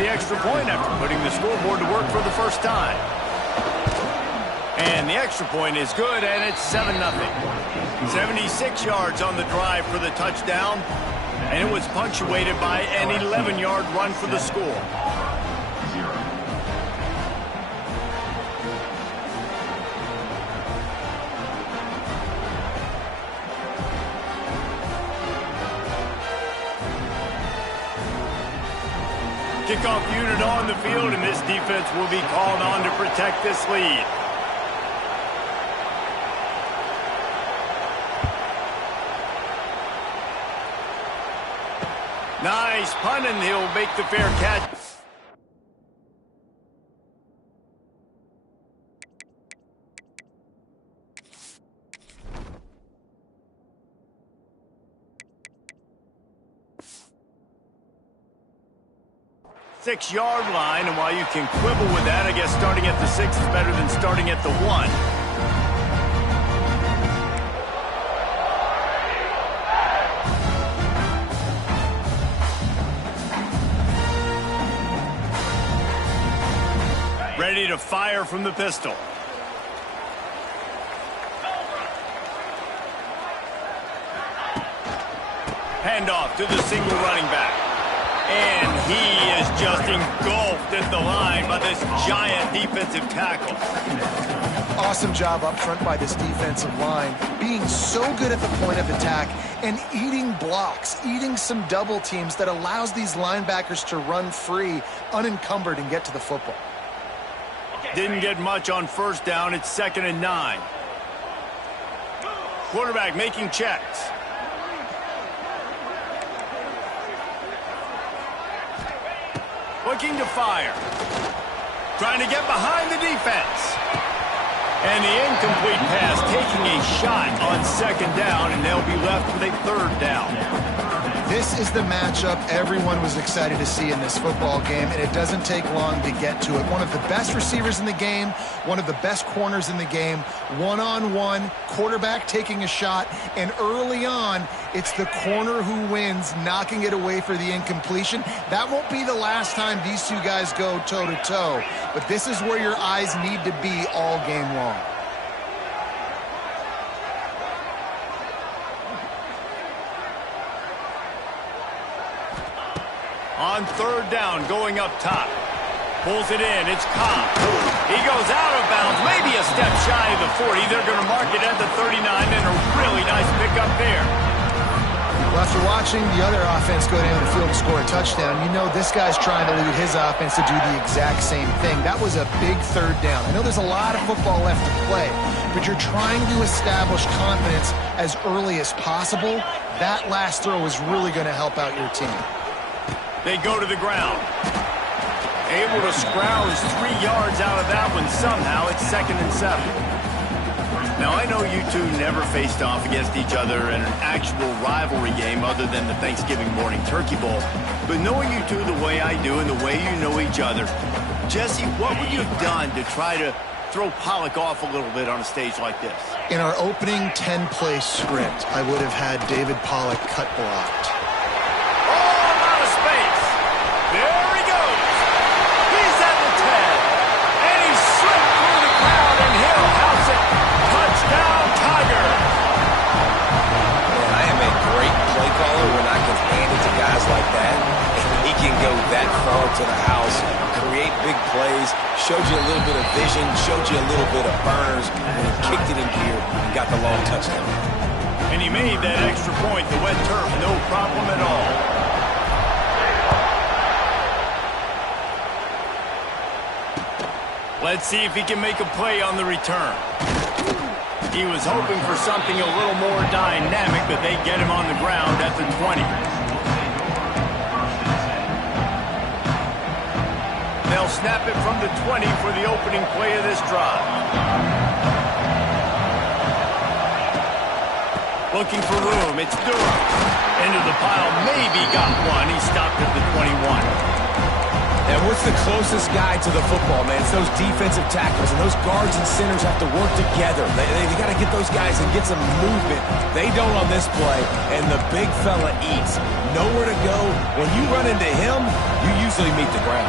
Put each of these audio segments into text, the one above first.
the extra point after putting the scoreboard to work for the first time. And the extra point is good, and it's 7-0. 76 yards on the drive for the touchdown, and it was punctuated by an 11-yard run for the score. Kickoff unit on the field, and this defense will be called on to protect this lead. Nice punt, and he'll make the fair catch. Six-yard line, and while you can quibble with that, I guess starting at the 6 is better than starting at the 1. Ready to fire from the pistol. Handoff to the single running back. And he is just engulfed at the line by this giant defensive tackle. Awesome job up front by this defensive line, being so good at the point of attack and eating blocks, eating some double teams that allows these linebackers to run free, unencumbered, and get to the football. Didn't get much on first down. It's 2nd and 9. Quarterback making checks. Looking to fire. Trying to get behind the defense. And the incomplete pass taking a shot on 2nd down, and they'll be left with a 3rd down. This is the matchup everyone was excited to see in this football game, and it doesn't take long to get to it. One of the best receivers in the game, one of the best corners in the game, one-on-one, quarterback taking a shot, and early on, it's the corner who wins, knocking it away for the incompletion. That won't be the last time these two guys go toe-to-toe, but this is where your eyes need to be all game long. On 3rd down, going up top. Pulls it in. It's Cobb. He goes out of bounds, maybe a step shy of the 40. They're going to mark it at the 39, and a really nice pickup there. Well, after watching the other offense go down the field and score a touchdown, you know this guy's trying to lead his offense to do the exact same thing. That was a big 3rd down. I know there's a lot of football left to play, but you're trying to establish confidence as early as possible. That last throw is really going to help out your team. They go to the ground. Able to scrounge 3 yards out of that one somehow. It's 2nd and 7. Now, I know you two never faced off against each other in an actual rivalry game other than the Thanksgiving morning Turkey Bowl. But knowing you two the way I do and the way you know each other, Jesse, what would you have done to try to throw Pollock off a little bit on a stage like this? In our opening 10-play script, I would have had David Pollock cut blocked. There he goes. He's at the 10. And he slipped through the crowd, and he'll house it. Touchdown, Tiger. Man, I am a great play caller when I can hand it to guys like that. And he can go that far to the house, create big plays, showed you a little bit of vision, showed you a little bit of burners, and he kicked it in gear and got the long touchdown. And he made that extra point, the wet turf, no problem at all. Let's see if he can make a play on the return. He was hoping for something a little more dynamic, but they get him on the ground at the 20. They'll snap it from the 20 for the opening play of this drive. Looking for room. It's Durham. Into the pile. Maybe got one. He stopped at the 21. Now, And what's the closest guy to the football, man? It's those defensive tackles, and those guards and centers have to work together. They got to get those guys and get some movement. They don't on this play, and the big fella eats. Nowhere to go. When you run into him, you usually meet the ground.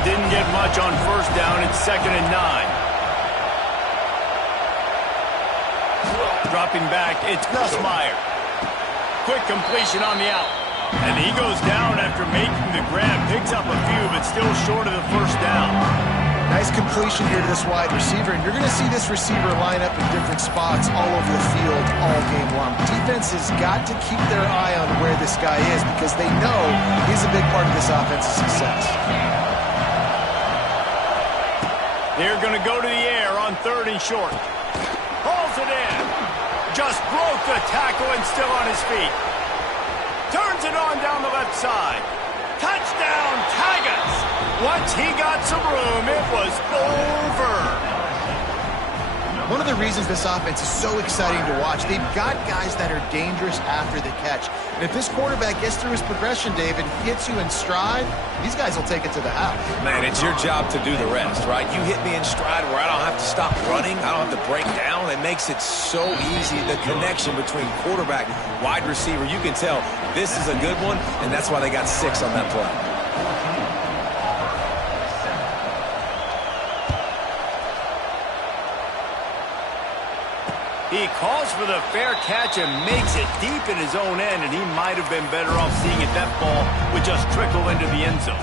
Didn't get much on first down. It's 2nd and 9. Dropping back, it's Nussmeier. Quick completion on the out. And he goes down after making the grab. Picks up a few, but still short of the first down. Nice completion here to this wide receiver, and you're going to see this receiver line up in different spots all over the field all game long. Defense has got to keep their eye on where this guy is because they know he's a big part of this offense's success. They're going to go to the air on 3rd and short. Hauls it in. Just broke the tackle and still on his feet. Turns it on down the left side. Touchdown, Tigers! Once he got some room, it was over. One of the reasons this offense is so exciting to watch, they've got guys that are dangerous after the catch. And if this quarterback gets through his progression, David, hits you in stride, these guys will take it to the house. Man, it's your job to do the rest, right? You hit me in stride where I don't have to stop running. I don't have to break down. It makes it so easy. The connection between quarterback, wide receiver, you can tell this is a good one, and that's why they got 6 on that play. He calls for the fair catch and makes it deep in his own end, and he might have been better off seeing if that ball would just trickle into the end zone.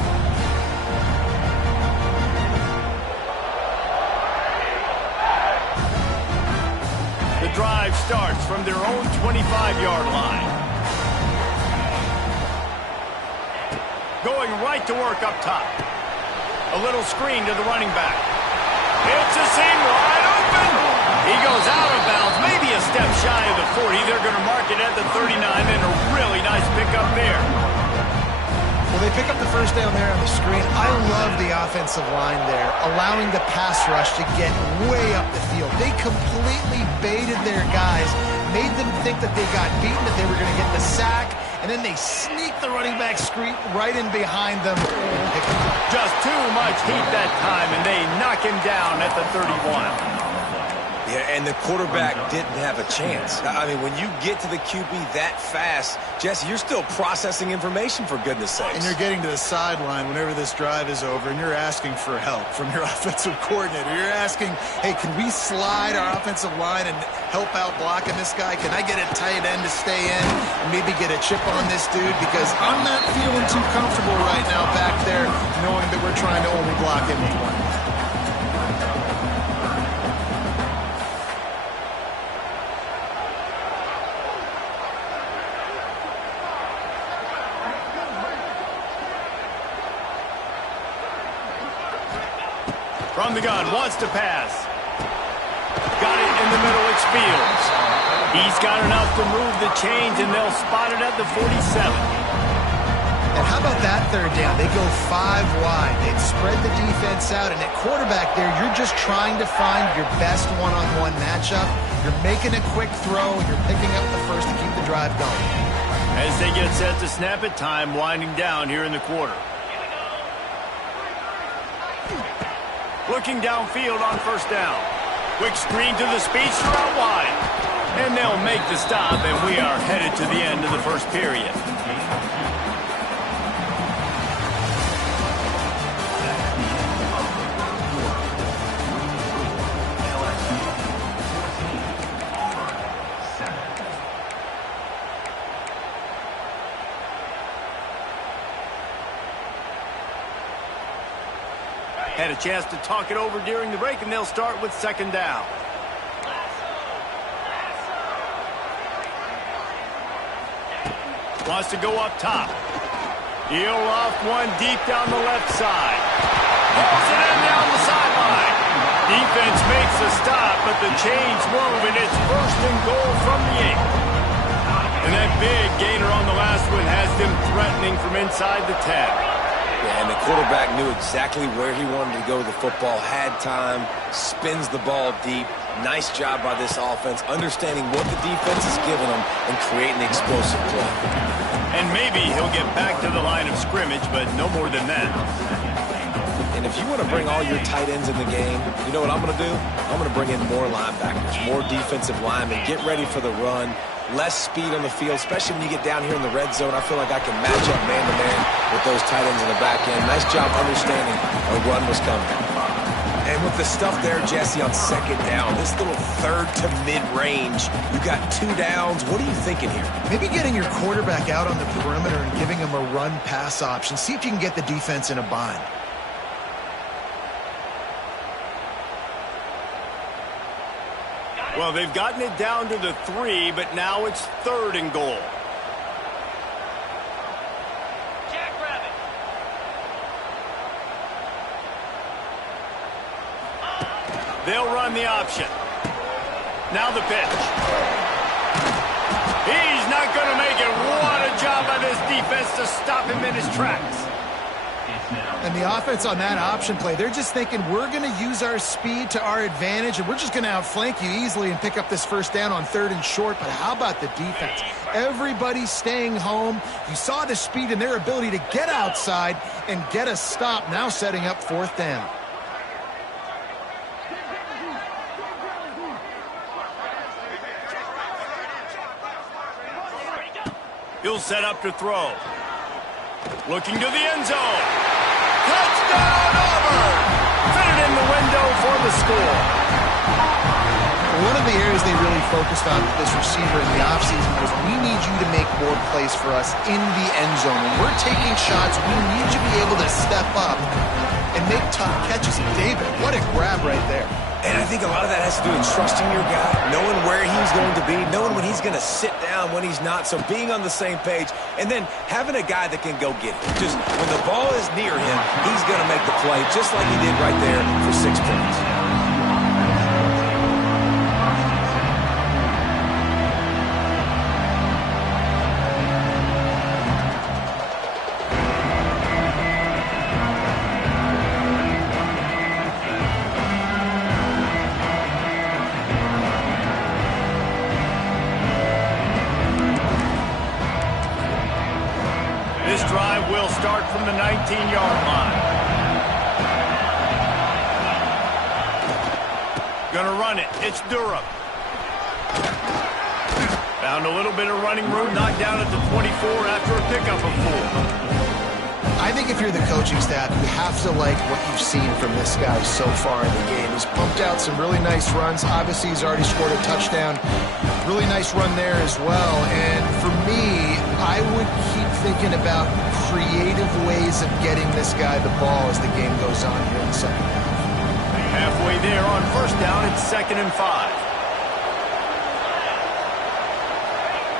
The drive starts from their own 25-yard line. Going right to work up top. A little screen to the running back. It's a seam wide open. He goes out of bounds, maybe a step shy of the 40. They're going to mark it at the 39, and a really nice pickup there. Well, they pick up the first down there on the screen. I love the offensive line there, allowing the pass rush to get way up the field. They completely baited their guys, made them think that they got beaten, that they were going to get the sack, and then they sneak the running back screen right in behind them. Just too much heat that time, and they knock him down at the 31. Yeah, and the quarterback didn't have a chance. I mean, when you get to the QB that fast, Jesse, you're still processing information, for goodness sakes. And you're getting to the sideline whenever this drive is over, and you're asking for help from your offensive coordinator. You're asking, hey, can we slide our offensive line and help out blocking this guy? Can I get a tight end to stay in and maybe get a chip on this dude? Because I'm not feeling too comfortable right now back there knowing that we're trying to only block him with one. From the gun, wants to pass. Got it in the middle, it's Fields. He's got enough to move the chains, and they'll spot it at the 47. And how about that third down? They go 5 wide. They've spread the defense out, and at quarterback there, you're just trying to find your best one-on-one matchup. You're making a quick throw, and you're picking up the first to keep the drive going. As they get set to snap it, time winding down here in the quarter. Looking downfield on first down. Quick screen to the speedster out wide. And they'll make the stop, and we are headed to the end of the first period. Had a chance to talk it over during the break, and they'll start with second down. Wants to go up top. He'll off one deep down the left side. Pulls it in down the sideline. Defense makes a stop, but the chains move, and it's 1st and goal from the 8. And that big gainer on the last one has them threatening from inside the 10. Yeah, and the quarterback knew exactly where he wanted to go with the football, had time, spins the ball deep. Nice job by this offense, understanding what the defense is giving them and creating the explosive play. And maybe he'll get back to the line of scrimmage, but no more than that. And if you want to bring all your tight ends in the game, you know what I'm going to do? I'm going to bring in more linebackers, more defensive linemen, get ready for the run, less speed on the field, especially when you get down here in the red zone. I feel like I can match up man-to-man with those tight ends in the back end. Nice job understanding a run was coming. And with the stuff there, Jesse, on second down, this little third to mid-range, you got 2 downs. What are you thinking here? Maybe getting your quarterback out on the perimeter and giving him a run-pass option. See if you can get the defense in a bind. Well, they've gotten it down to the 3, but now it's 3rd and goal. They'll run the option. Now the pitch. He's not going to make it. What a job by this defense to stop him in his tracks. And the offense on that option play, they're just thinking we're going to use our speed to our advantage, and we're just going to outflank you easily and pick up this first down on 3rd and short. But how about the defense? Everybody's staying home. You saw the speed and their ability to get outside and get a stop, now setting up 4th down. He'll set up to throw. Looking to the end zone. Touchdown, Auburn! Fit it in the window for the score. One of the areas they really focused on with this receiver in the offseason was we need you to make more plays for us in the end zone. When we're taking shots, we need you to be able to step up and make tough catches. David, what a grab right there. And I think a lot of that has to do with trusting your guy, knowing where he's going to be, knowing when he's going to sit down, when he's not, so being on the same page, and then having a guy that can go get it. Just when the ball is near him, he's going to make the play, just like he did right there for 6 points. This drive will start from the 19-yard line. Gonna run it. It's Durham. Found a little bit of running room, knocked down at the 24 after a pickup of 4. I think if you're the coaching staff, you have to like what you've seen from this guy so far in the game. He's pumped out some really nice runs. Obviously, he's already scored a touchdown. Really nice run there as well. And for me, I would keep thinking about creative ways of getting this guy the ball as the game goes on here in the second half. Halfway there on 1st down, it's 2nd and 5.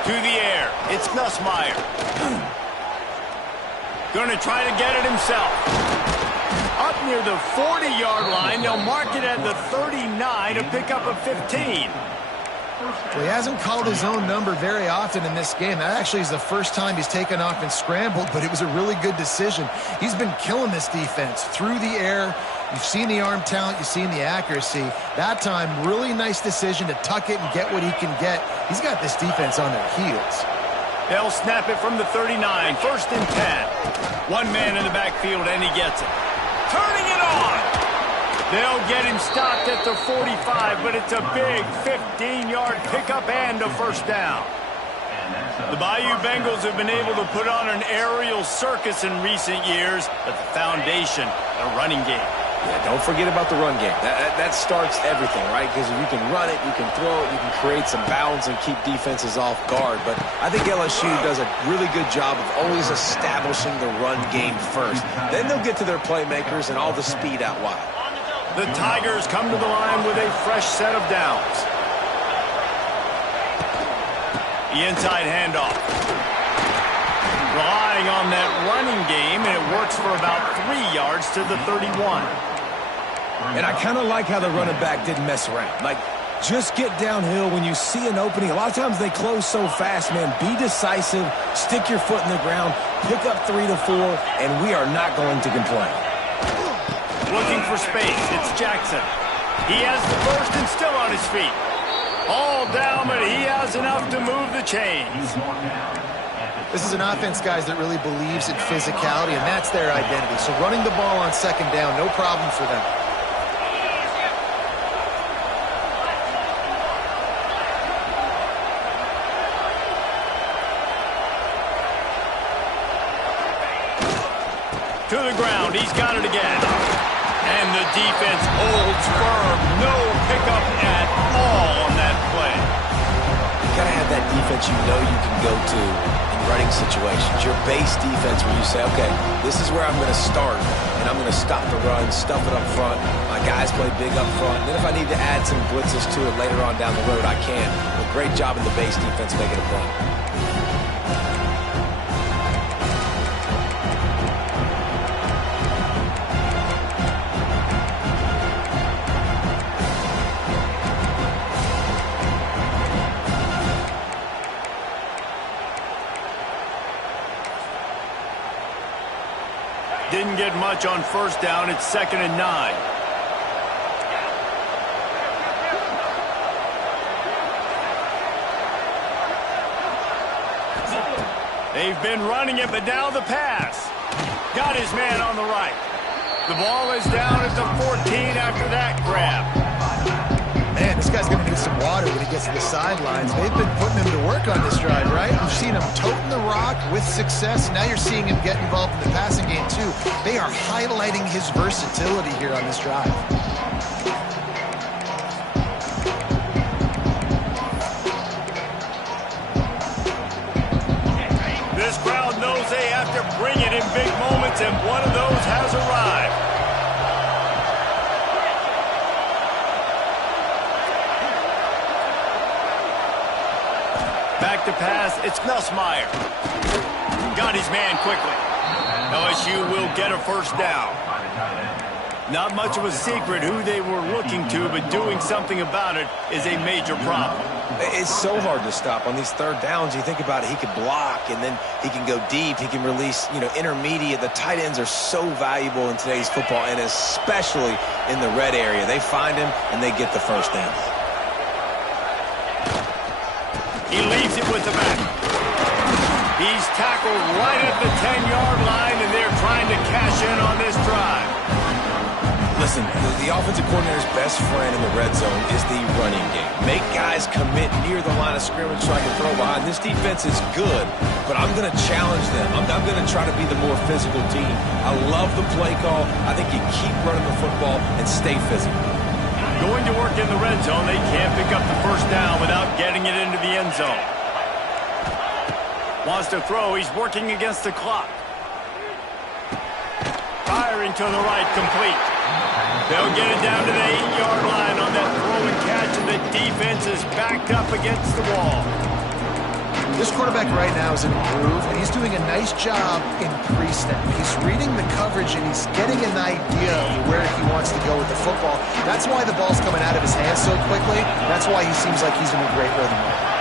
To the air, it's Nussmeier. Gonna try to get it himself. Up near the 40-yard line, they'll mark it at the 39 to pick up a 15. Well, he hasn't called his own number very often in this game. That actually is the first time he's taken off and scrambled, but it was a really good decision. He's been killing this defense through the air. You've seen the arm talent, you've seen the accuracy. That time, really nice decision to tuck it and get what he can get. He's got this defense on their heels. They'll snap it from the 39, 1st and 10. One man in the backfield, and he gets it. Turning it on! They'll get him stopped at the 45, but it's a big 15-yard pickup and a 1st down. The Bayou Bengals have been able to put on an aerial circus in recent years, but the foundation, the running game. Yeah, don't forget about the run game. That starts everything, right? Because if you can run it, you can throw it, you can create some bounds and keep defenses off guard. But I think LSU does a really good job of always establishing the run game first. Then they'll get to their playmakers and all the speed out wide. The Tigers come to the line with a fresh set of downs. The inside handoff. Relying on that running game, and it works for about 3 yards to the 31. And I kind of like how the running back didn't mess around. Like, just get downhill when you see an opening. A lot of times they close so fast, man. Be decisive, stick your foot in the ground, pick up 3 to 4, and we are not going to complain. Looking for space, it's Jackson. He has the first and still on his feet. All down, but he has enough to move the chains. This is an offense, guys, that really believes in physicality, and that's their identity. So running the ball on second down, no problem for them. To the ground, he's got it again. And the defense holds firm. No pickup at all on that play. You got to have that defense you know you can go to in running situations. Your base defense where you say, okay, this is where I'm going to start, and I'm going to stop the run, stuff it up front. My guys play big up front. Then if I need to add some blitzes to it later on down the road, I can. But great job in the base defense making a play. Didn't get much on first down. It's 2nd and 9. They've been running it, but now the pass. Got his man on the right. The ball is down at the 14 after that grab. Man, this guy's going to need some water when he gets to the sidelines. They've been putting him to work on this drive, right? You've seen him toting the rock with success. Now you're seeing him get involved in the passing game, too. They are highlighting his versatility here on this drive. This crowd knows they have to bring it in big moments, and one of those has arrived. Back to pass, it's Nussmeier. Got his man quickly. LSU will get a first down. Not much of a secret who they were looking to, but doing something about it is a major problem. It's so hard to stop on these third downs. You think about it, he could block, and then he can go deep. He can release, intermediate. The tight ends are so valuable in today's football, and especially in the red area. They find him, and they get the first down. He leaves it with the back. He's tackled right at the 10-yard line, and they're trying to cash in on this drive. Listen, the offensive coordinator's best friend in the red zone is the running game. Make guys commit near the line of scrimmage so I can throw behind. This defense is good, but I'm going to challenge them. I'm going to try to be the more physical team. I love the play call. I think you keep running the football and stay physical. Going to work in the red zone. They can't pick up the first down without getting it into the end zone. Wants to throw. He's working against the clock. Firing to the right, complete. They'll get it down to the 8-yard line on that throw and catch, and the defense is backed up against the wall. This quarterback right now is in a groove, and he's doing a nice job in pre-snap. He's reading the coverage, and he's getting an idea of where he wants to go with the football. That's why the ball's coming out of his hands so quickly. That's why he seems like he's in a great rhythm right now.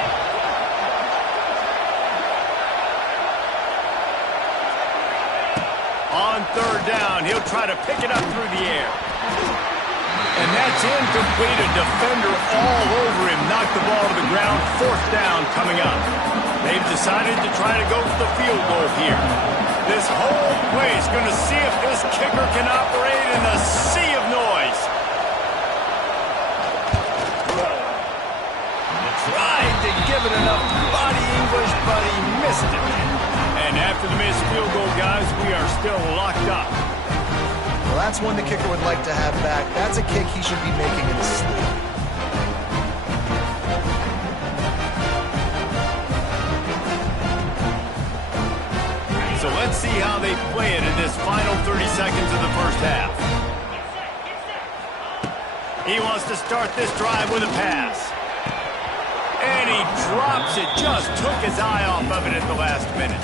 On third down, he'll try to pick it up through the air. And that's incomplete. A defender all over him. Knocked the ball to the ground. Fourth down coming up. They've decided to try to go for the field goal here. This whole place going to see if this kicker can operate in a sea of noise. Tried to give it enough body English, but he missed it. And after the missed field goal, guys, we are still locked up. Well, that's one the kicker would like to have back. That's a kick he should be making in his sleep. So let's see how they play it in this final 30 seconds of the first half. He wants to start this drive with a pass. And he drops it. Just took his eye off of it at the last minute.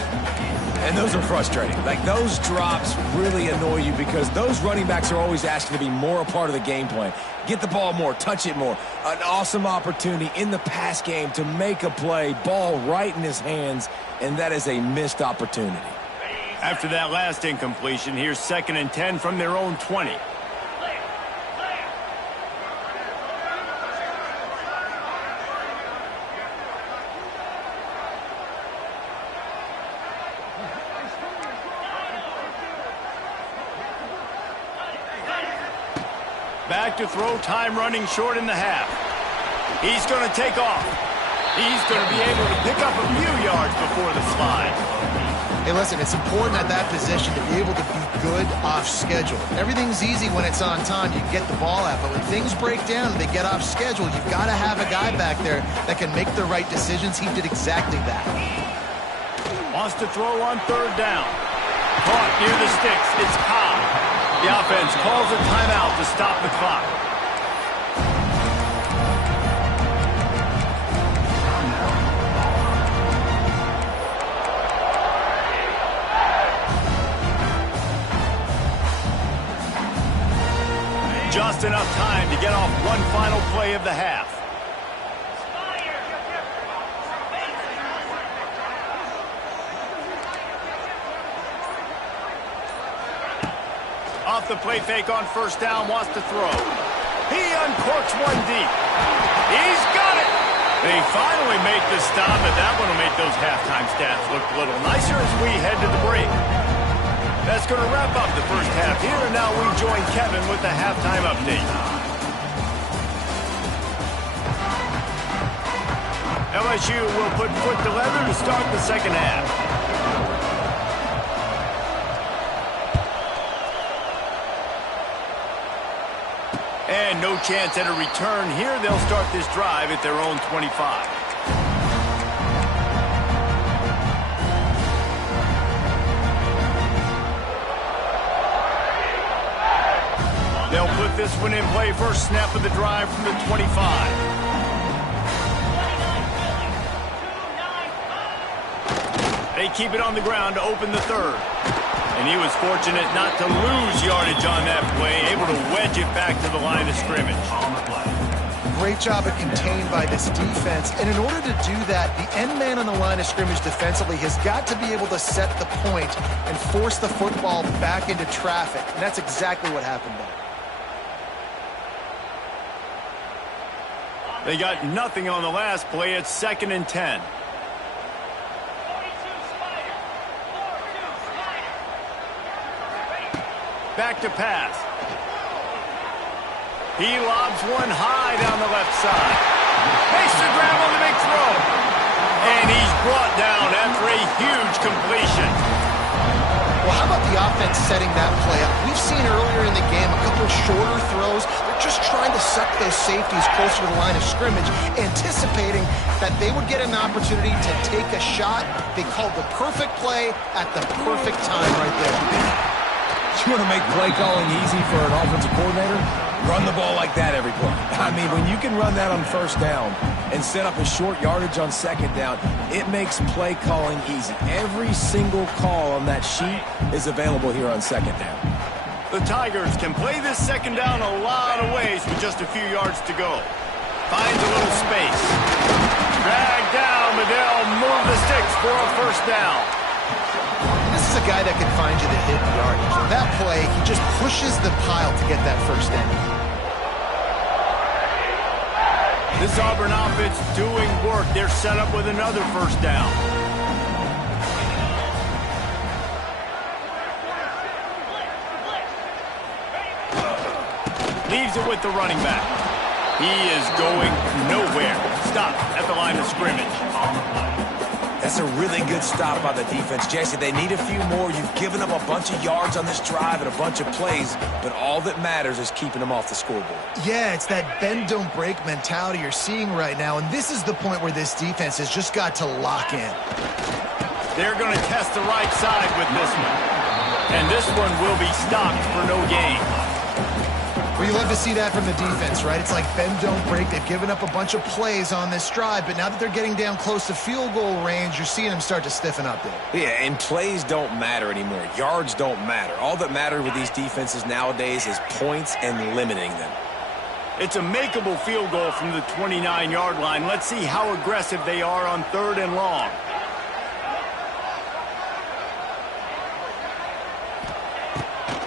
And those are frustrating. Like, those drops really annoy you because those running backs are always asking to be more a part of the game plan. Get the ball more, touch it more. An awesome opportunity in the pass game to make a play, ball right in his hands, and that is a missed opportunity. After that last incompletion, here's 2nd and 10 from their own 20. Back to throw, time running short in the half. He's going to take off. He's going to be able to pick up a few yards before the slide. Hey, listen, it's important at that position to be able to be good off schedule. Everything's easy when it's on time. You get the ball out, but when things break down and they get off schedule, you've got to have a guy back there that can make the right decisions. He did exactly that. Wants to throw on third down. Caught near the sticks. It's Cobb. The offense calls a timeout to stop the clock. Just enough time to get off one final play of the half. Off the play fake on first down, wants to throw. He uncorks one deep. He's got it! They finally make the stop, but that one will make those halftime stats look a little nicer as we head to the break. That's going to wrap up the first half here, and now we join Kevin with the halftime update. LSU will put foot to leather to start the second half. And no chance at a return here. They'll start this drive at their own 25. They'll put this one in play. First snap of the drive from the 25. They keep it on the ground to open the third. And he was fortunate not to lose yardage on that play, able to wedge it back to the line of scrimmage. Great job of contained by this defense. And in order to do that, the end man on the line of scrimmage defensively has got to be able to set the point and force the football back into traffic. And that's exactly what happened there. They got nothing on the last play. It's 2nd and 10. Back to pass. He lobs one high down the left side. Makes the grab on the big throw. And he's brought down after a huge completion. Well, how about the offense setting that play up? We've seen earlier in the game a couple shorter throws. They're just trying to suck those safeties closer to the line of scrimmage, anticipating that they would get an opportunity to take a shot. They called the perfect play at the perfect time right there. You want to make play calling easy for an offensive coordinator? Run the ball like that every play. I mean, when you can run that on first down and set up a short yardage on second down, it makes play calling easy. Every single call on that sheet is available here on second down. The Tigers can play this second down a lot of ways with just a few yards to go. Finds a little space. Dragged down, but they'll move the sticks for a first down. This is a guy that can find you the hidden yardage. On that play, he just pushes the pile to get that first down. This Auburn offense doing work. They're set up with another first down. Leaves it with the running back. He is going nowhere. Stop at the line of scrimmage. That's a really good stop by the defense. Jesse, they need a few more. You've given up a bunch of yards on this drive and a bunch of plays, but all that matters is keeping them off the scoreboard. Yeah, it's that bend, don't break mentality you're seeing right now, and this is the point where this defense has just got to lock in. They're going to test the right side with this one, and this one will be stopped for no gain. Well, you love to see that from the defense, right? It's like bend, don't break. They've given up a bunch of plays on this drive, but now that they're getting down close to field goal range, you're seeing them start to stiffen up there. Yeah, and plays don't matter anymore. Yards don't matter. All that matters with these defenses nowadays is points and limiting them. It's a makeable field goal from the 29-yard line. Let's see how aggressive they are on 3rd and long.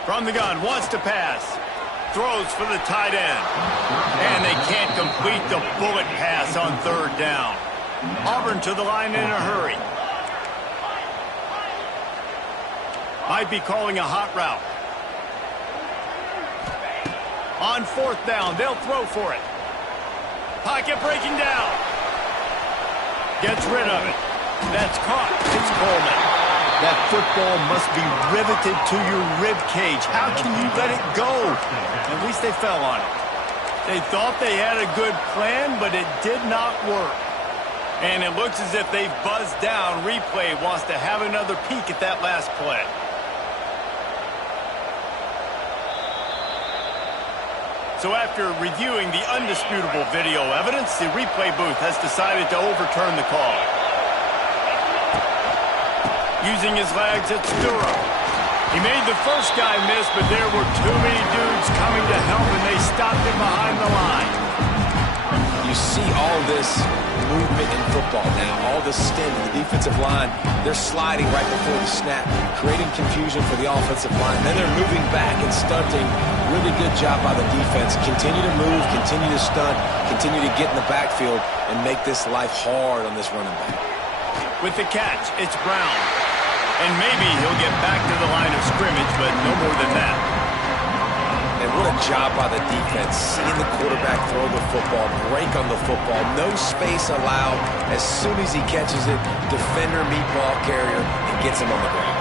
From the gun, wants to pass. Throws for the tight end. And they can't complete the bullet pass on 3rd down. Auburn to the line in a hurry. Might be calling a hot route. On fourth down, they'll throw for it. Pocket breaking down. Gets rid of it. That's caught. It's Coleman. That football must be riveted to your rib cage. How can you let it go? At least they fell on it. They thought they had a good plan, but it did not work. And it looks as if they've buzzed down. Replay wants to have another peek at that last play. So after reviewing the undisputable video evidence, the replay booth has decided to overturn the call. Using his legs, it's Durham. He made the first guy miss, but there were too many dudes coming to help, and they stopped him behind the line. You see all this movement in football now, all the stint in the defensive line. They're sliding right before the snap, creating confusion for the offensive line. Then they're moving back and stunting. Really good job by the defense. Continue to move, continue to stunt, continue to get in the backfield and make this life hard on this running back. With the catch, it's Brown. And maybe he'll get back to the line of scrimmage, but no more than that. And what a job by the defense, seeing the quarterback throw the football, break on the football, no space allowed. As soon as he catches it, defender meet ball carrier and gets him on the ground.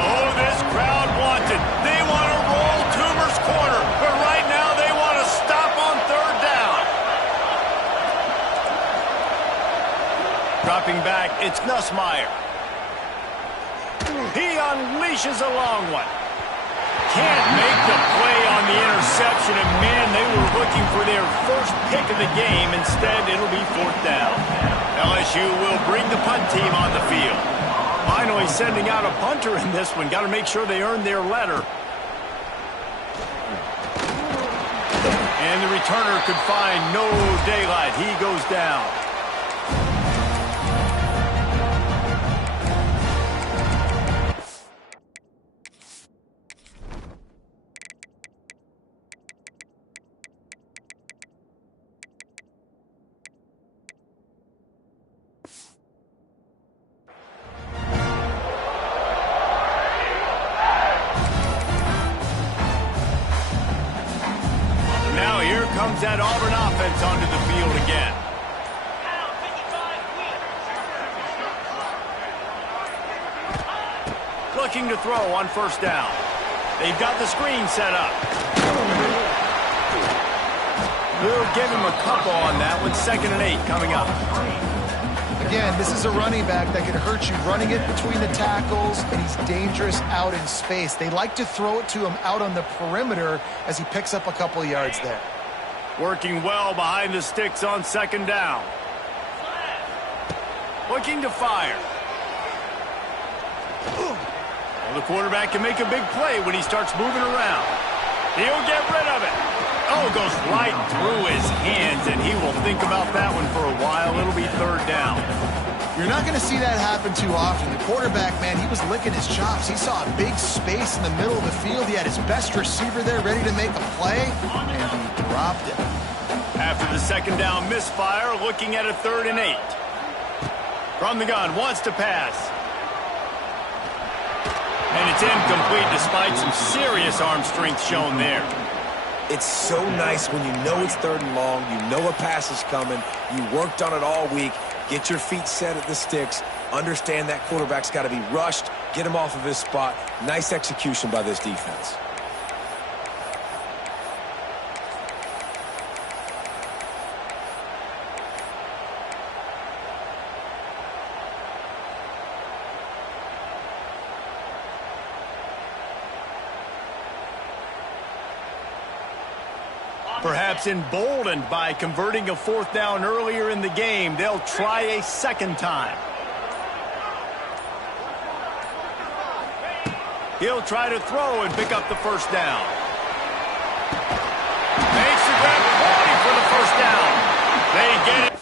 Oh, this crowd wants it. They want to roll Toomer's corner, but right now they want to stop on third down. Dropping back, it's Nussmeier. He unleashes a long one. Can't make the play on the interception, and man, they were looking for their first pick of the game. Instead, it'll be fourth down. LSU will bring the punt team on the field. Finally sending out a punter in this one. Got to make sure they earn their letter. And the returner could find no daylight. He goes down. Comes that Auburn offense onto the field again. Looking to throw on first down. They've got the screen set up. We'll give him a couple on that with 2nd and 8 coming up. Again, this is a running back that could hurt you running it between the tackles, and he's dangerous out in space. They like to throw it to him out on the perimeter as he picks up a couple of yards there. Working well behind the sticks on 2nd down. Looking to fire. Well, the quarterback can make a big play when he starts moving around. He'll get rid of it. Oh, goes right through his hands, and he will think about that one for a while. It'll be 3rd down. You're not going to see that happen too often. The quarterback, man, he was licking his chops. He saw a big space in the middle of the field. He had his best receiver there ready to make a play, and he dropped it. After the 2nd down misfire, looking at a 3rd and 8. From the gun, wants to pass. And it's incomplete despite some serious arm strength shown there. It's so nice when you know it's 3rd and long, you know a pass is coming, you worked on it all week, get your feet set at the sticks, understand that quarterback's got to be rushed, get him off of his spot. Nice execution by this defense. Perhaps emboldened by converting a 4th down earlier in the game, they'll try a 2nd time. He'll try to throw and pick up the 1st down. Makes the grab 40 for the 1st down. They get it.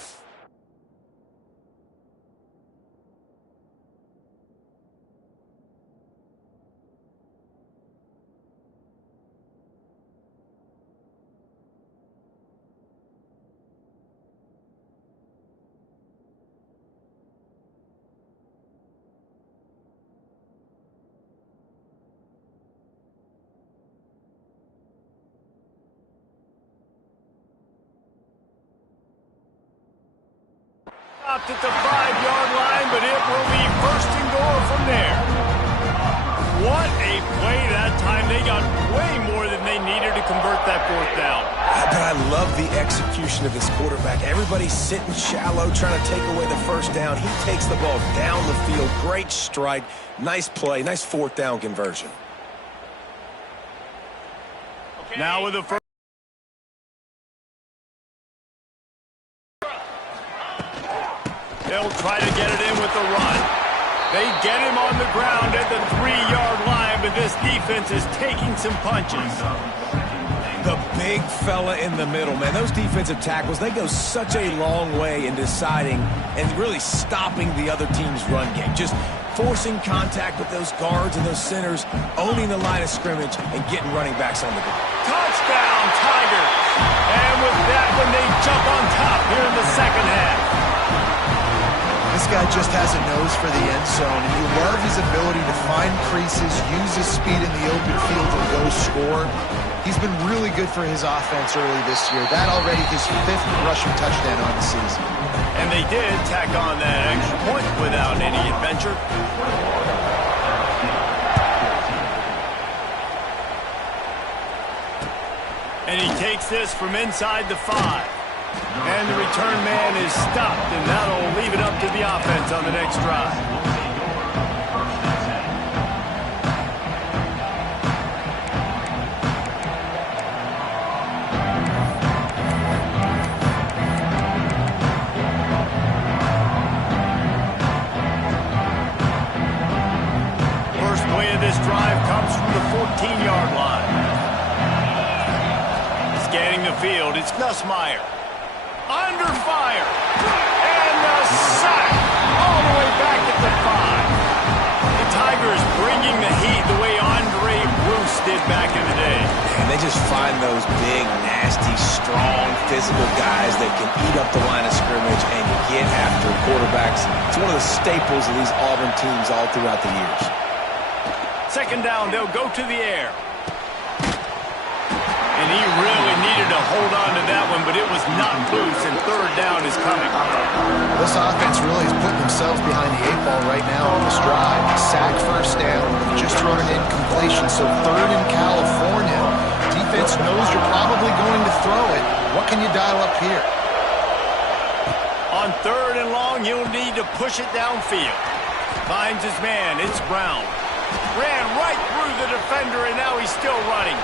stopped at the 5-yard line, but it will be first and goal from there. What a play that time. They got way more than they needed to convert that fourth down. But I love the execution of this quarterback. Everybody's sitting shallow, trying to take away the first down. He takes the ball down the field. Great strike. Nice play. Nice fourth down conversion. Okay. Now with the first. They'll try to get it in with the run. They get him on the ground at the 3-yard line, but this defense is taking some punches. The big fella in the middle, man. Those defensive tackles, they go such a long way in deciding and really stopping the other team's run game. Just forcing contact with those guards and those centers, owning the line of scrimmage, and getting running backs on the ground. Touchdown, Tigers! And with that one, they jump on top here in the second half. This guy just has a nose for the end zone, and you love his ability to find creases, use his speed in the open field, and go score. He's been really good for his offense early this year. That already his 5th rushing touchdown on the season. And they did tack on that extra point without any adventure. And he takes this from inside the 5. And the return man is stopped, and that'll leave it up to the offense on the next drive. First play of this drive comes from the 14-yard line. Scanning the field, it's Nussmeier. Under fire, and the sack all the way back at the 5. The Tigers bringing the heat the way Andre Bruce did back in the day. And they just find those big, nasty, strong, physical guys that can eat up the line of scrimmage and get after quarterbacks. It's one of the staples of these Auburn teams all throughout the years. Second down, they'll go to the air. And he really needed to hold on to that one, but it was not loose, and third down is coming. This offense really is putting themselves behind the 8 ball right now on this drive. Sack first down, just thrown an incompletion, so third in California. Defense knows you're probably going to throw it. What can you dial up here? On third and long, you'll need to push it downfield. Finds his man, it's Brown. Ran right through the defender, and now he's still running.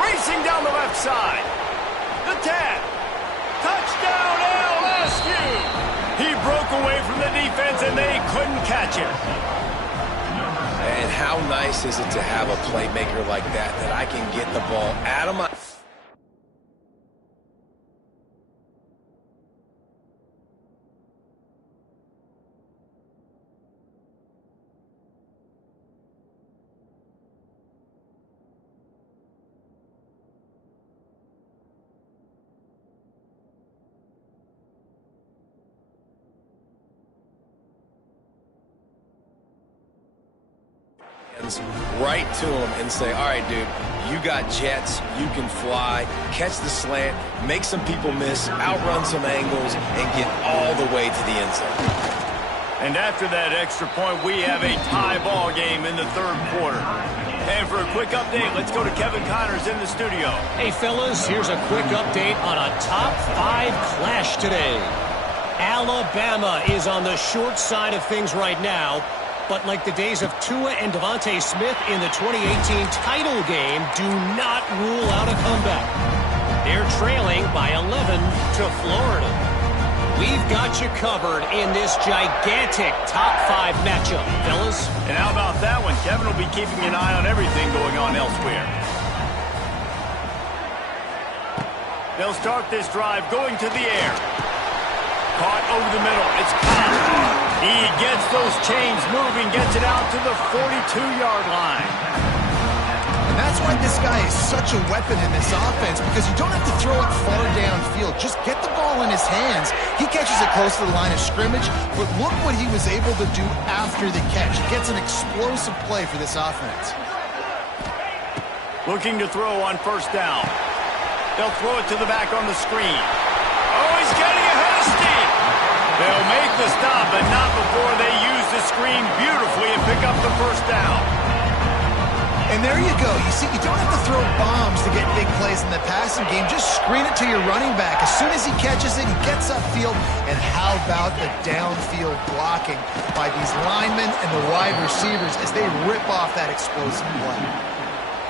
Racing down the left side. The 10. Touchdown, LSU. He broke away from the defense, and they couldn't catch him. And how nice is it to have a playmaker like that I can get the ball out of my... right to him and say, all right, dude, you got jets, you can fly, catch the slant, make some people miss, outrun some angles, and get all the way to the end zone. And after that extra point, we have a tie ball game in the third quarter. And for a quick update, let's go to Kevin Connors in the studio. Hey, fellas, here's a quick update on a top 5 clash today. Alabama is on the short side of things right now. But like the days of Tua and Devontae Smith in the 2018 title game, do not rule out a comeback. They're trailing by 11 to Florida. We've got you covered in this gigantic top 5 matchup, fellas. And how about that one? Kevin will be keeping an eye on everything going on elsewhere. They'll start this drive going to the air. Caught over the middle. It's caught. He gets those chains moving, gets it out to the 42-yard line. And that's why this guy is such a weapon in this offense, because you don't have to throw it far downfield. Just get the ball in his hands. He catches it close to the line of scrimmage, but look what he was able to do after the catch. He gets an explosive play for this offense. Looking to throw on first down. They'll throw it to the back on the screen. Oh, he's getting ahead of steam. They'll make the stop, but not before they use the screen beautifully and pick up the first down. And there you go. You see, you don't have to throw bombs to get big plays in the passing game. Just screen it to your running back. As soon as he catches it, he gets upfield. And how about the downfield blocking by these linemen and the wide receivers as they rip off that explosive play?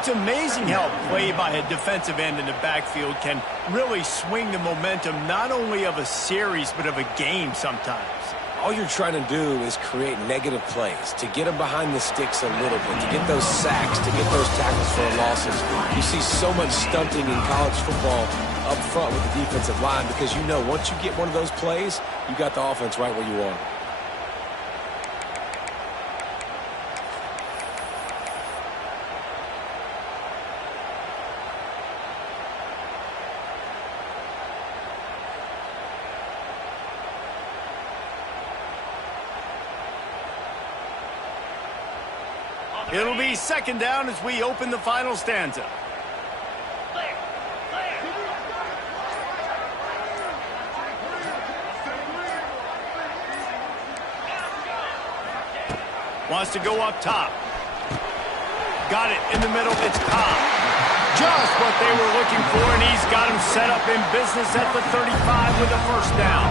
It's amazing how a play by a defensive end in the backfield can really swing the momentum not only of a series but of a game sometimes. All you're trying to do is create negative plays, to get them behind the sticks a little bit, to get those sacks, to get those tackles for losses. You see so much stunting in college football up front with the defensive line because you know once you get one of those plays, you got the offense right where you want it. It'll be second down as we open the final stanza. Wants to go up top. Got it in the middle. It's Cobb. Just what they were looking for, and he's got him set up in business at the 35 with a first down.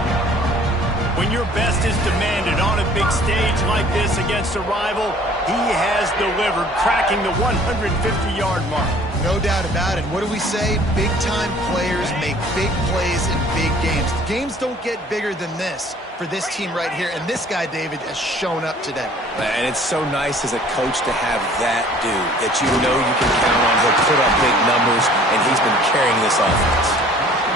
When your best is demanded on a big stage like this against a rival, he has delivered, cracking the 150-yard mark. No doubt about it. What do we say? Big-time players make big plays in big games. The games don't get bigger than this for this team right here, and this guy, David, has shown up today. And it's so nice as a coach to have that dude that you know you can count on. He'll put up big numbers, and he's been carrying this offense.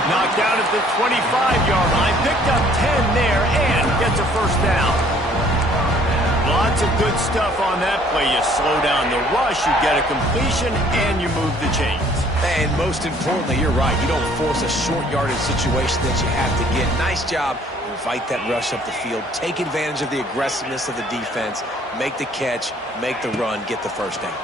Knocked down at the 25-yard line, picked up 10 there, and gets a first down. Lots of good stuff on that play. You slow down the rush, you get a completion, and you move the chains. And most importantly, you're right. You don't force a short yardage situation that you have to get. Nice job. Invite that rush up the field. Take advantage of the aggressiveness of the defense. Make the catch, make the run, get the first down.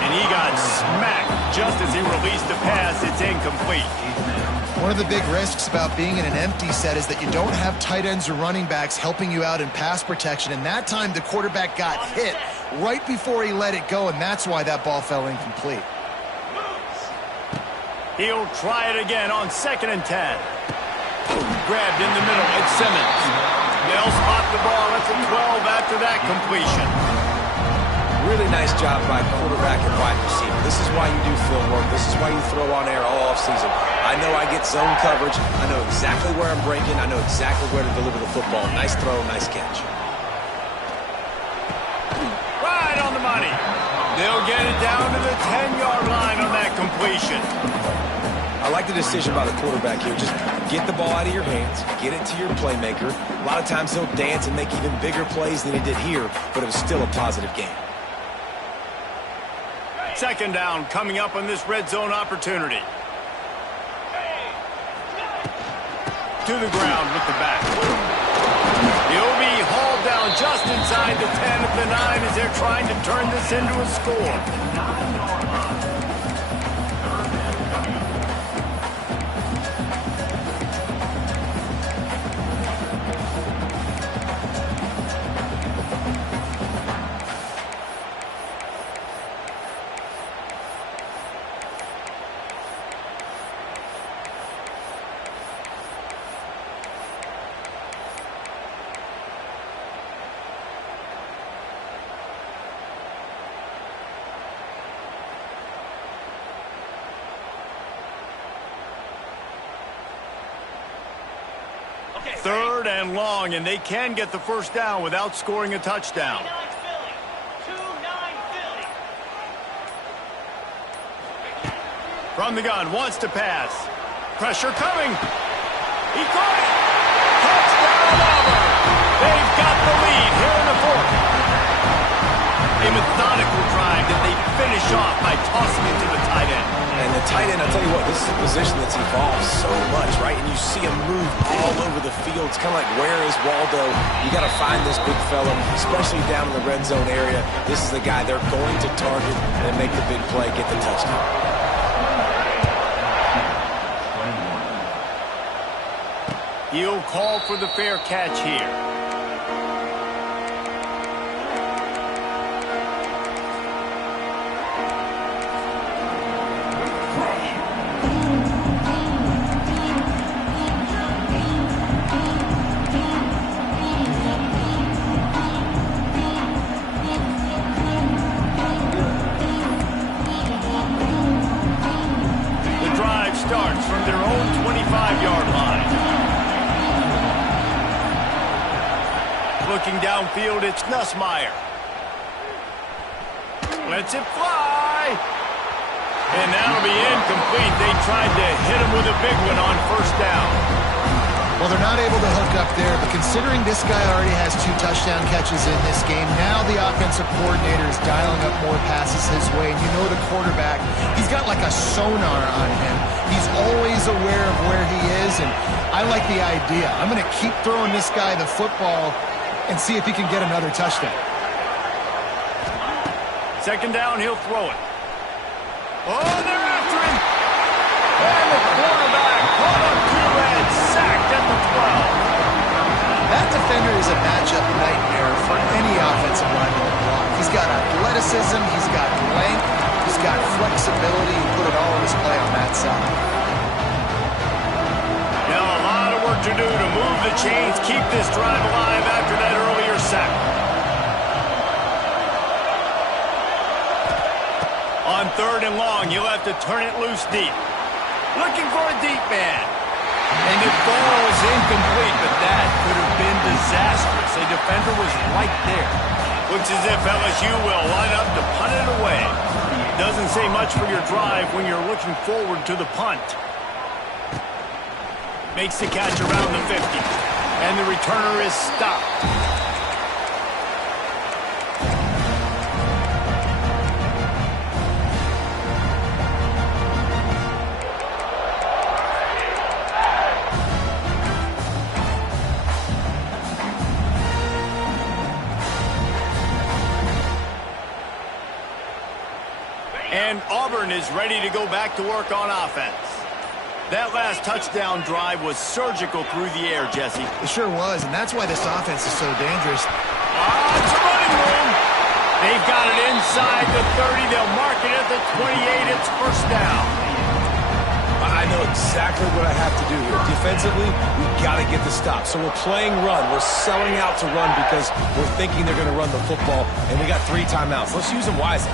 And he got smacked just as he released the pass. It's incomplete. One of the big risks about being in an empty set is that you don't have tight ends or running backs helping you out in pass protection. And that time the quarterback got hit right before he let it go, and that's why that ball fell incomplete. He'll try it again on 2nd and 10. Grabbed in the middle. It's Simmons. They'll spot the ball. That's a 12 after that completion. Really nice job by quarterback and wide receiver. This is why you do field work. This is why you throw on air all offseason. I know I get zone coverage. I know exactly where I'm breaking. I know exactly where to deliver the football. Nice throw, nice catch. Right on the money. They'll get it down to the 10-yard line on that completion. I like the decision by the quarterback here. Just get the ball out of your hands, get it to your playmaker. A lot of times he'll dance and make even bigger plays than he did here, but it was still a positive game. Second down coming up on this red zone opportunity. To the ground with the back. He'll be hauled down just inside the 10 at the 9 as they're trying to turn this into a score. Third and long, and they can get the first down without scoring a touchdown. From the gun, wants to pass. Pressure coming. He caught it. Touchdown, Auburn. They've got the lead here in the fourth. A methodical drive that they finish off by tossing it to the tight end. And the tight end, I'll tell you what, this is a position that's evolved so much, right? And you see him move all over the field. It's kind of like, where is Waldo? You got to find this big fella, especially down in the red zone area. This is the guy they're going to target and make the big play, get the touchdown. He'll call for the fair catch here. Starts from their own 25-yard line. Looking downfield, it's Nussmeier. Lets it fly. And that'll be incomplete. They tried to hit him with a big one on first down. Well, they're not able to hook up there, but considering this guy already has 2 touchdown catches in this game, now the offensive coordinator is dialing up more passes his way. And you know the quarterback, he's got like a sonar on him. He's always aware of where he is, and I like the idea. I'm going to keep throwing this guy the football and see if he can get another touchdown. Second down, he'll throw it. Oh, they're after him. And the quarterback caught up to and sacked at the 12. That defender is a matchup nightmare for any offensive lineman to block. He's got athleticism, he's got length, he's got flexibility. He put it all in his play on that side. Now a lot of work to do to move the chains, keep this drive alive after that earlier sack. On 3rd and long, you'll have to turn it loose deep. Looking for a deep man. And it falls incomplete, but that could have been disastrous. A defender was right there. Looks as if LSU will line up to punt it away. Doesn't say much for your drive when you're looking forward to the punt. Makes the catch around the 50. And the returner is stopped. And Auburn is ready to go back to work on offense. That last touchdown drive was surgical through the air, Jesse. It sure was, and that's why this offense is so dangerous. It's running room. They've got it inside the 30. They'll mark it at the 28. It's first down. I know exactly what I have to do here. Defensively, we've got to get the stop. So we're playing run. We're selling out to run because we're thinking they're going to run the football, and we got 3 timeouts. Let's use them wisely.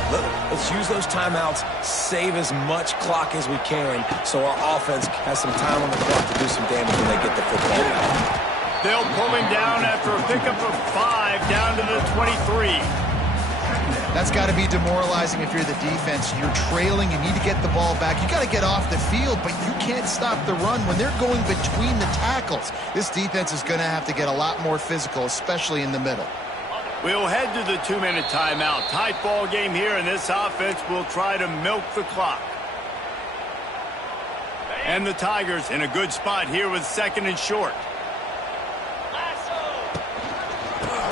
Let's use those timeouts, save as much clock as we can so our offense has some time on the clock to do some damage when they get the football back. They'll pull him down after a pickup of 5 down to the 23. That's got to be demoralizing if you're the defense. You're trailing, you need to get the ball back. You got to get off the field, but you can't stop the run when they're going between the tackles. This defense is going to have to get a lot more physical, especially in the middle. We'll head to the 2-minute timeout. Tight ball game here, and this offense will try to milk the clock. And the Tigers in a good spot here with 2nd and short.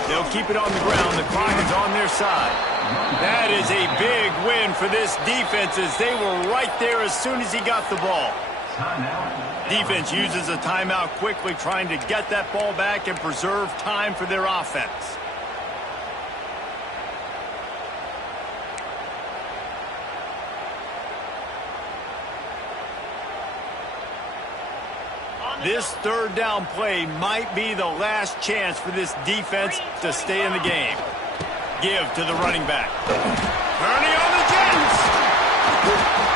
They'll keep it on the ground. The clock is on their side. That is a big win for this defense as they were right there as soon as he got the ball. Defense uses a timeout quickly, trying to get that ball back and preserve time for their offense. This 3rd down play might be the last chance for this defense to stay in the game. Give to the running back. Purdy on the Jets.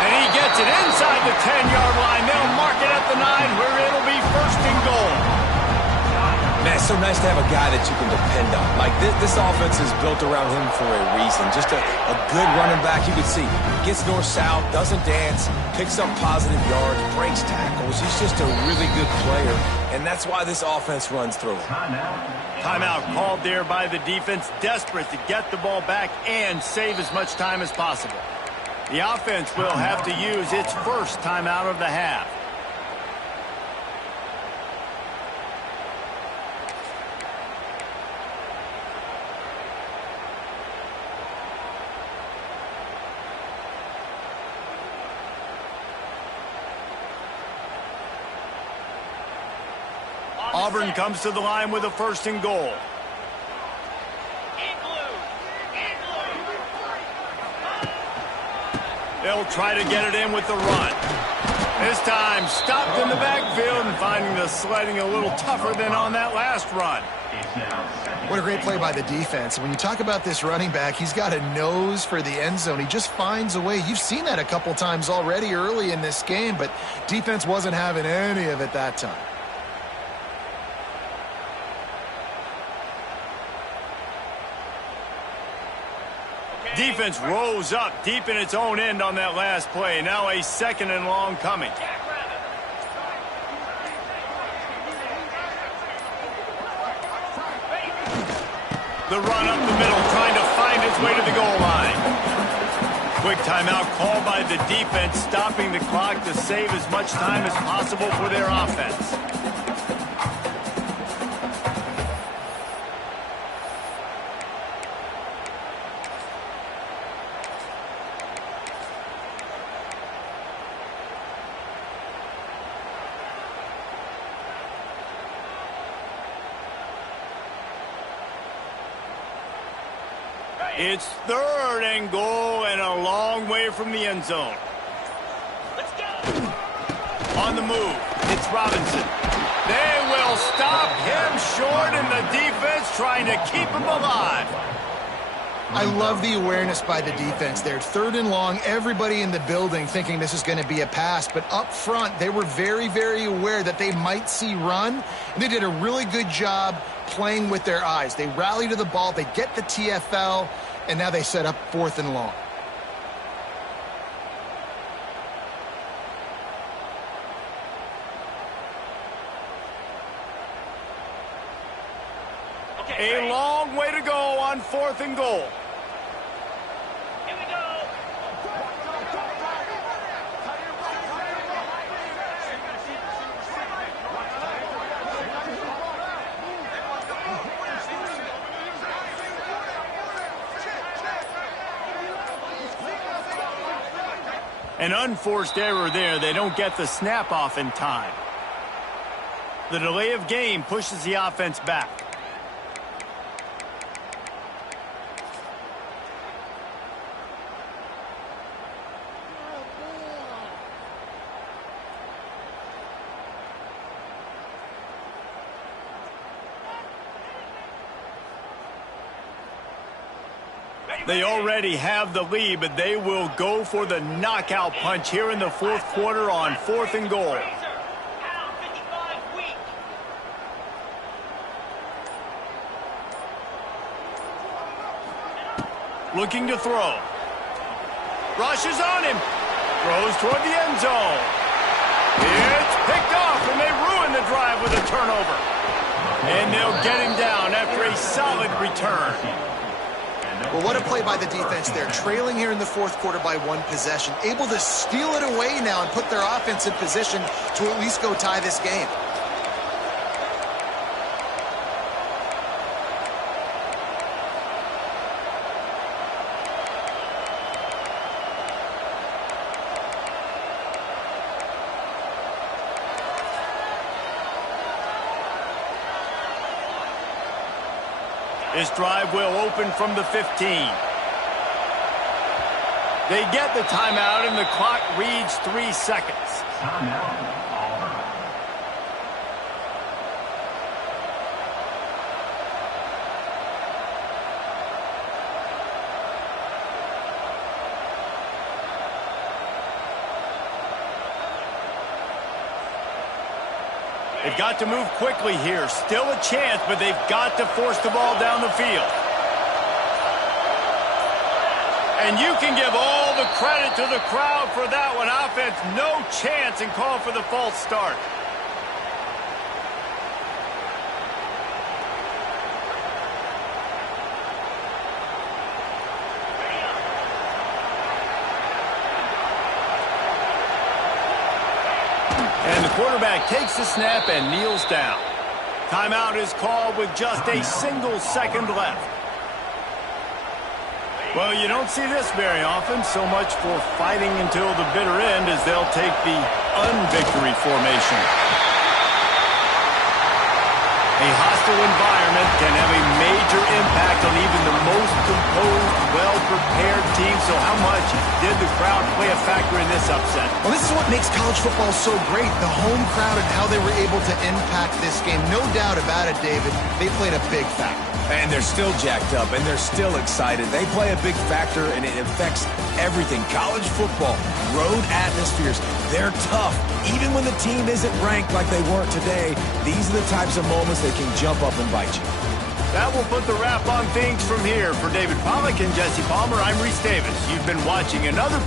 And he gets it inside the 10-yard line. They'll mark it at the 9 where it'll be 1st and goal. Man, it's so nice to have a guy that you can depend on. Like, this offense is built around him for a reason. Just a good running back. You can see, gets north-south, doesn't dance, picks up positive yards, breaks tackles. He's just a really good player, and that's why this offense runs through him. Timeout called there by the defense, desperate to get the ball back and save as much time as possible. The offense will have to use its first timeout of the half. Auburn comes to the line with a 1st and goal. They'll try to get it in with the run. This time, stopped in the backfield and finding the sledding a little tougher than on that last run. What a great play by the defense. When you talk about this running back, he's got a nose for the end zone. He just finds a way. You've seen that a couple times already early in this game, but defense wasn't having any of it that time. Defense rose up deep in its own end on that last play. Now a 2nd and long coming. The run up the middle, trying to find its way to the goal line. Quick timeout called by the defense, stopping the clock to save as much time as possible for their offense. It's 3rd and goal and a long way from the end zone. Let's go. On the move, it's Robinson. They will stop him short, and the defense trying to keep him alive. I love the awareness by the defense there. 3rd and long, everybody in the building thinking this is going to be a pass, but up front, they were very, very aware that they might see run, and they did a really good job playing with their eyes. They rally to the ball, they get the TFL, and now they set up 4th and long. A long way to go on 4th and goal. Here we go. An unforced error there. They don't get the snap off in time. The delay of game pushes the offense back. They already have the lead, but they will go for the knockout punch here in the 4th quarter on 4th and goal. Looking to throw. Rushes on him. Throws toward the end zone. It's picked off, and they ruin the drive with a turnover. And they'll get him down after a solid return. Well, what a play by the defense there. Trailing here in the 4th quarter by 1 possession. Able to steal it away now and put their offense in position to at least go tie this game. This drive will open from the 15. They get the timeout, and the clock reads 3 seconds. They've got to move quickly here. Still a chance, but they've got to force the ball down the field. And you can give all the credit to the crowd for that one. Offense, no chance, and call for the false start. And the quarterback takes the snap and kneels down. Timeout is called with just a single second left. Well, you don't see this very often. So much for fighting until the bitter end as they'll take the unvictory formation. A hostile environment can have a major impact on even the most composed, well-prepared team. So how much did the crowd play a factor in this upset? Well, this is what makes college football so great, the home crowd and how they were able to impact this game. No doubt about it, David. They played a big factor. And they're still jacked up, and they're still excited. They play a big factor, and it affects everything. College football, road atmospheres, they're tough. Even when the team isn't ranked like they weren't today, these are the types of moments that can jump up and bite you. That will put the wrap on things from here. For David Pollack and Jesse Palmer, I'm Reese Davis. You've been watching another